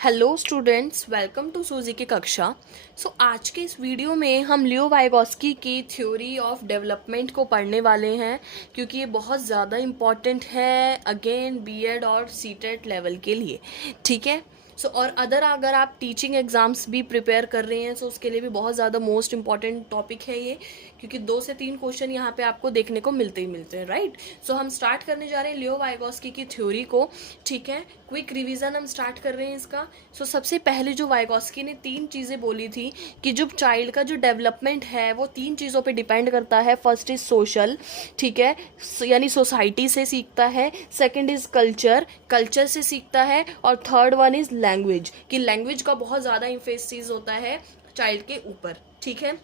Hello students, welcome to सूजी की कक्षा। आज के इस वीडियो में हम लियो वाइगोस्की की थ्योरी ऑफ डेवलपमेंट को पढ़ने वाले हैं, क्योंकि ये बहुत ज़्यादा इम्पॉर्टेंट है अगेन बीएड और सीटेट लेवल के लिए। ठीक है। और अगर आप टीचिंग एग्ज़ाम्स भी प्रिपेयर कर रहे हैं उसके लिए भी बहुत ज़्यादा मोस्ट इम्पॉर्टेंट टॉपिक है ये, क्योंकि 2 से 3 क्वेश्चन यहाँ पे आपको देखने को मिलते ही मिलते हैं। राइट। हम स्टार्ट करने जा रहे हैं लियो वाइगोस्की की थ्योरी को। ठीक है। क्विक रिवीजन हम स्टार्ट कर रहे हैं इसका। सबसे पहले जो वाइगोस्की ने 3 चीज़ें बोली थी कि जो चाइल्ड का जो डेवलपमेंट है वो 3 चीज़ों पे डिपेंड करता है। फर्स्ट इज सोशल, ठीक है, यानी सोसाइटी से सीखता है। सेकंड इज कल्चर, कल्चर से सीखता है। और थर्ड वन इज लैंग्वेज, कि लैंग्वेज का बहुत ज़्यादा इम्फेसिस होता है चाइल्ड के ऊपर। ठीक है।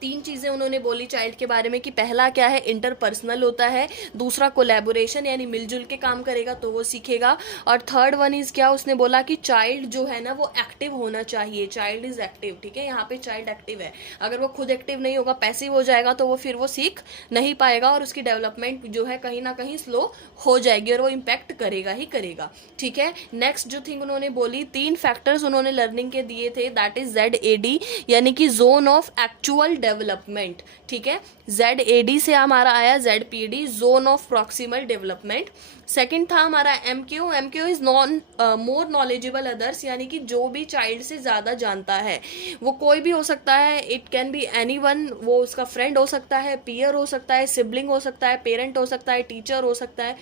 3 चीज़ें उन्होंने बोली चाइल्ड के बारे में कि पहला क्या है, इंटरपर्सनल होता है। दूसरा कोलैबोरेशन, यानी मिलजुल के काम करेगा तो वो सीखेगा। और थर्ड वन इज़ क्या, उसने बोला कि चाइल्ड जो है ना वो एक्टिव होना चाहिए। Child is active. ठीक है। यहाँ पे चाइल्ड एक्टिव है। अगर वो खुद एक्टिव नहीं होगा, पैसिव हो जाएगा, तो वो फिर वो सीख नहीं पाएगा और उसकी डेवलपमेंट जो है कहीं ना कहीं स्लो हो जाएगी और वो इम्पैक्ट करेगा ही करेगा। ठीक है। नेक्स्ट जो थिंग उन्होंने बोली, 3 फैक्टर्स उन्होंने लर्निंग के दिए थे, दैट इज ZAD, यानी कि जोन ऑफ एक्चुअल डेवलपमेंट। ठीक है। ZAD से हमारा आया ZPD, zone of proximal development. Second था हमारा MQ is more knowledgeable others, यानी कि जो भी चाइल्ड से ज्यादा जानता है, वो कोई भी हो सकता है, इट कैन बी एनीवन, वो उसका फ्रेंड हो सकता है, पीयर हो सकता है, सिबलिंग हो सकता है, पेरेंट हो सकता है, टीचर हो सकता है,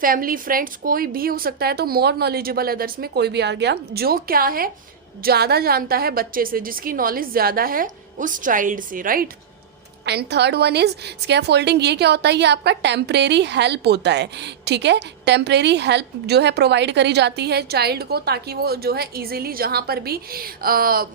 फैमिली फ्रेंड्स, कोई भी हो सकता है। तो मोर नॉलेजेबल अदर्स में कोई भी आ गया, जो क्या है, ज़्यादा जानता है बच्चे से, जिसकी नॉलेज ज़्यादा है उस चाइल्ड से। Right. And third one is scaffolding. ये क्या होता है, ये आपका टेम्परेरी हेल्प होता है। ठीक है। टेम्परेरी हेल्प जो है प्रोवाइड करी जाती है चाइल्ड को, ताकि वो जो है इजीली जहाँ पर भी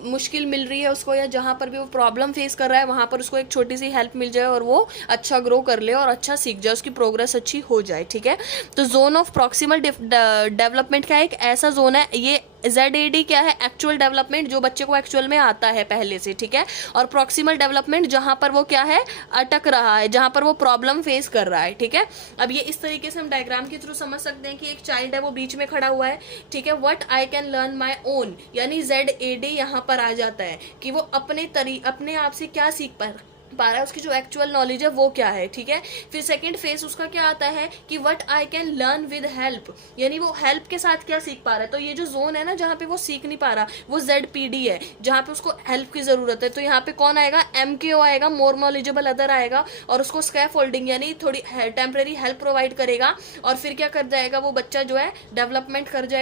मुश्किल मिल रही है उसको, या जहाँ पर भी वो प्रॉब्लम फेस कर रहा है, वहाँ पर उसको एक छोटी सी हेल्प मिल जाए और वो अच्छा ग्रो कर ले और अच्छा सीख जाए, उसकी प्रोग्रेस अच्छी हो जाए। ठीक है। तो जोन ऑफ प्रॉक्सिमल डेवलपमेंट का एक ऐसा जोन है, ये ZAD क्या है, एक्चुअल डेवलपमेंट, जो बच्चे को एक्चुअल में आता है पहले से। ठीक है। और प्रॉक्सिमल डेवलपमेंट, जहां पर वो क्या है, अटक रहा है, जहां पर वो प्रॉब्लम फेस कर रहा है। ठीक है। अब ये इस तरीके से हम डायग्राम के थ्रू समझ सकते हैं कि एक चाइल्ड है, वो बीच में खड़ा हुआ है। ठीक है। What I can learn my own, यानी ZAD यहाँ पर आ जाता है कि वो अपने आप से क्या सीख पा रहा है, उसकी जो एक्चुअल नॉलेज है वो क्या है। ठीक है। फिर सेकंड फेज उसका क्या आता है कि what I can learn with help, यानी वो हेल्प के साथ क्या सीख पा रहा है। तो ये जो जोन है ना जहाँ पे वो सीख नहीं पा रहा, वो ZPD है, जहाँ पे उसको हेल्प की जरूरत है। तो यहाँ पे कौन आएगा, MKO आएगा, मोर नॉलेजेबल अदर आएगा, और उसको स्कैफोल्डिंग यानी थोड़ी टेम्परेरी हेल्प प्रोवाइड करेगा। और फिर क्या कर जाएगा, वो बच्चा जो है डेवलपमेंट कर जाएगा।